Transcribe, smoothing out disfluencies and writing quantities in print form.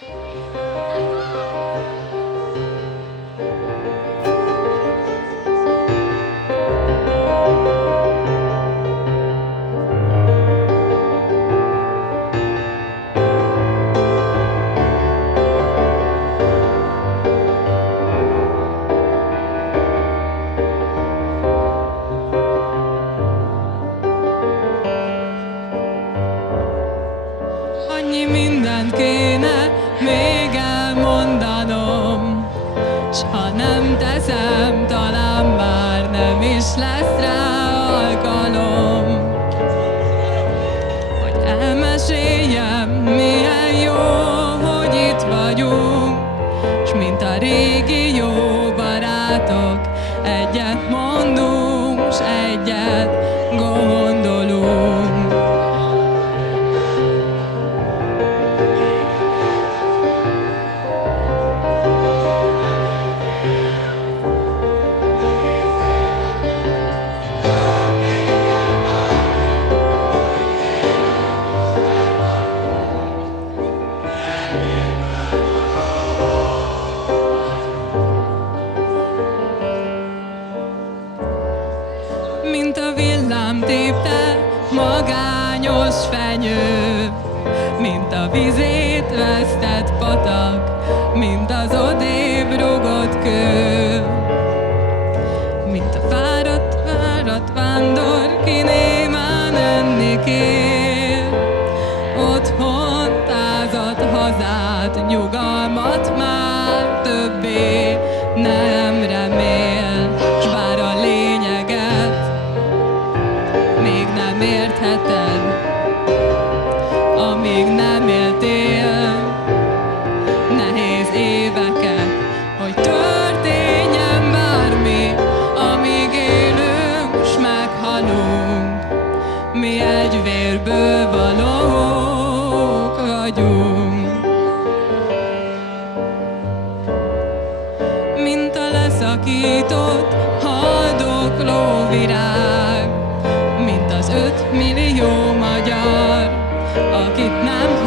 Annyi mindent kéne még elmondanom, s ha nem teszem, talán már nem is lesz rá alkalom, hogy elmeséljem, milyen jó, hogy itt vagyunk, s mint a régi jó barátok, egyet mondunk, s egyet gondolunk. Mint a villám tépte magányos fenyő, mint a vizét vesztett patak, mint az odébb rugott kő, mint a fáradt vándor, ki némán enni kér, otthon tázadt hazát, nyugalmat már többé nem remél, s bár a lényeget még nem értheted, amíg nem éltél nehéz éveket, hogy történjen bármi, amíg élünk s meghalunk, mi egy vérből valók vagyunk. Mint a leszakított, haldokló virág, mint az 5 millió magyar, akit nem